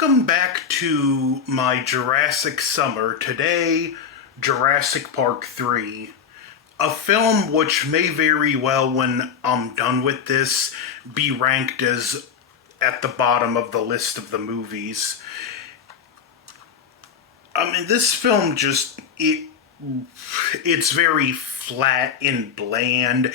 Welcome back to my Jurassic Summer. Today, Jurassic Park 3. A film which may very well, when I'm done with this, be ranked as at the bottom of the list of the movies. This film it's very flat and bland.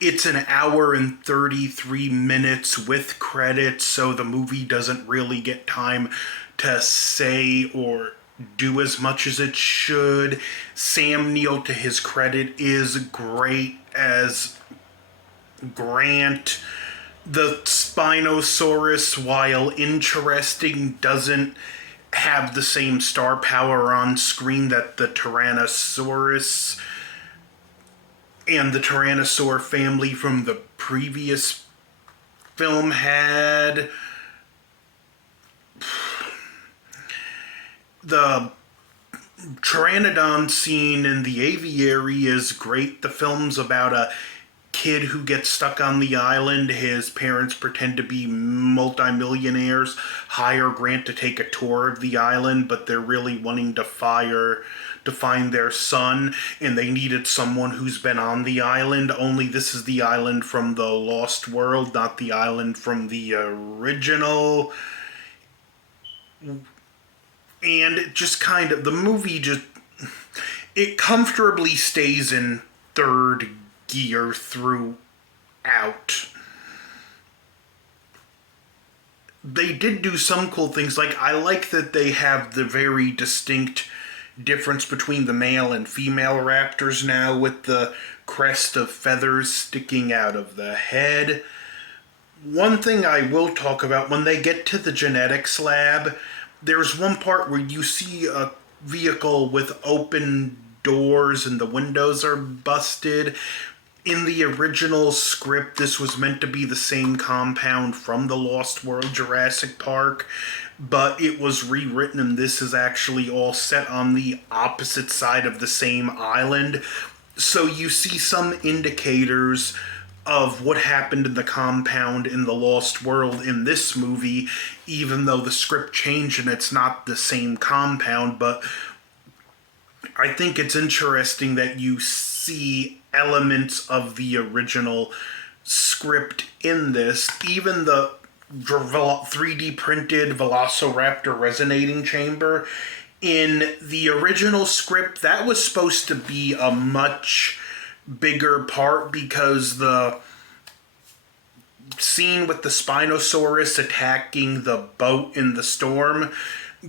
It's an hour and 33 minutes with credits, so the movie doesn't really get time to say or do as much as it should. Sam Neill, to his credit, is great as Grant. The Spinosaurus, while interesting, doesn't have the same star power on screen that the Tyrannosaurus and the Tyrannosaur family from the previous film had. The Pteranodon scene in the aviary is great. The film's about a kid who gets stuck on the island. His parents pretend to be multimillionaires, hire Grant to take a tour of the island, but they're really wanting to find their son, and they needed someone who's been on the island. Only this is the island from the Lost World, not the island from the original. And it just kind of, the movie just, it comfortably stays in third gear throughout. They did do some cool things, like I like that they have the very distinct difference between the male and female raptors now, with the crest of feathers sticking out of the head. One thing I will talk about, when they get to the genetics lab, there's one part where you see a vehicle with open doors and the windows are busted. In the original script, this was meant to be the same compound from the Lost World Jurassic Park, but it was rewritten, and this is actually all set on the opposite side of the same island. So you see some indicators of what happened in the compound in the Lost World in this movie, even though the script changed and it's not the same compound. But I think it's interesting that you see elements of the original script in this. Even the 3D printed Velociraptor resonating chamber in the original script, that was supposed to be a much bigger part, because the scene with the Spinosaurus attacking the boat in the storm,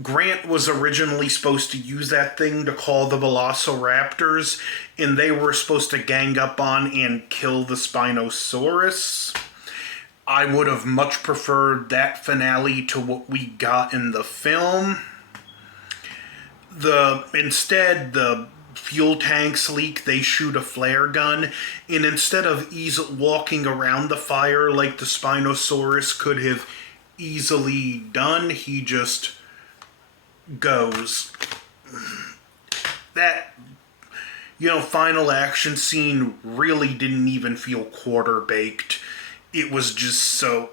Grant was originally supposed to use that thing to call the Velociraptors, and they were supposed to gang up on and kill the Spinosaurus. I would have much preferred that finale to what we got in the film. Instead, the fuel tanks leak, they shoot a flare gun, and instead of walking around the fire like the Spinosaurus could have easily done, he just goes. That, final action scene really didn't even feel quarter-baked. It was just so...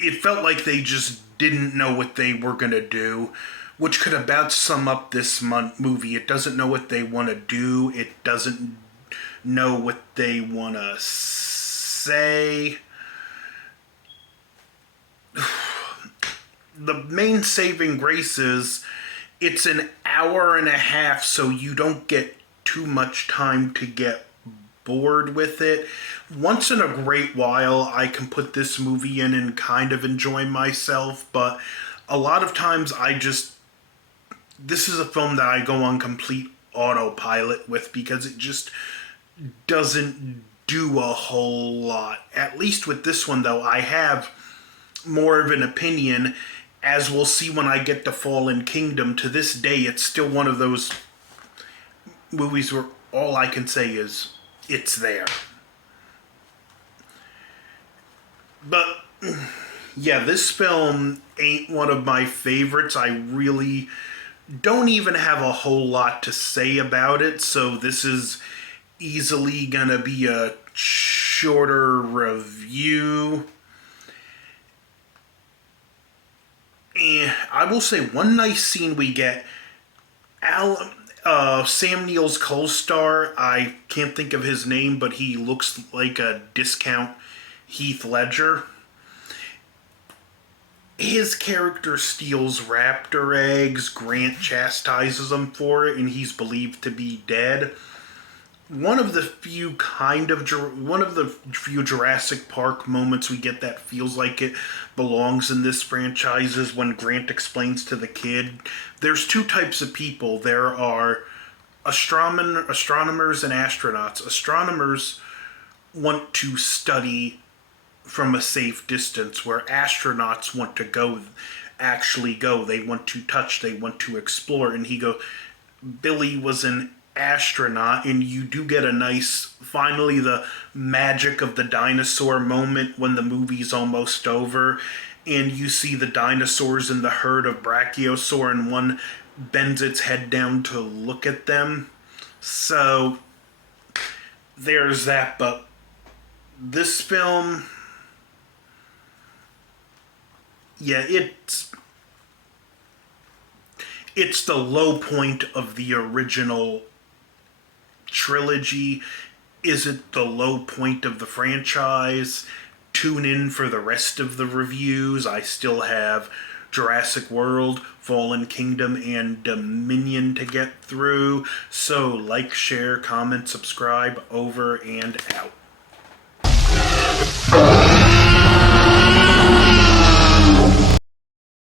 It felt like they just didn't know what they were going to do, which could about sum up this movie. It doesn't know what they want to do. It doesn't know what they want to say. The main saving grace is it's an hour and a half, so you don't get too much time to get bored with it. Once in a great while, I can put this movie in and kind of enjoy myself, but a lot of times this is a film that I go on complete autopilot with, because it just doesn't do a whole lot. At least with this one, though, I have more of an opinion, as we'll see when I get to Fallen Kingdom. To this day, it's still one of those movies where all I can say is, it's there. But, yeah, this film ain't one of my favorites. I really don't even have a whole lot to say about it, so this is easily gonna be a shorter review. And I will say one nice scene we get. Sam Neill's co-star, I can't think of his name, but he looks like a discount Heath Ledger. His character steals raptor eggs. Grant chastises him for it, and he's believed to be dead. One of the few Jurassic Park moments we get that feels like it belongs in this franchise is when Grant explains to the kid there's two types of people. There are astronomers and astronauts. Astronomers want to study from a safe distance, where astronauts want to actually go. They want to touch, they want to explore. And Billy was an astronaut, and you do get a nice, finally, the magic of the dinosaur moment when the movie's almost over, and you see the dinosaurs in the herd of brachiosaur, and one bends its head down to look at them. So there's that. But this film, yeah, it's the low point of the original trilogy. Is it the low point of the franchise? Tune in for the rest of the reviews. I still have Jurassic World, Fallen Kingdom, and Dominion to get through. So like, share, comment, subscribe. Over and out.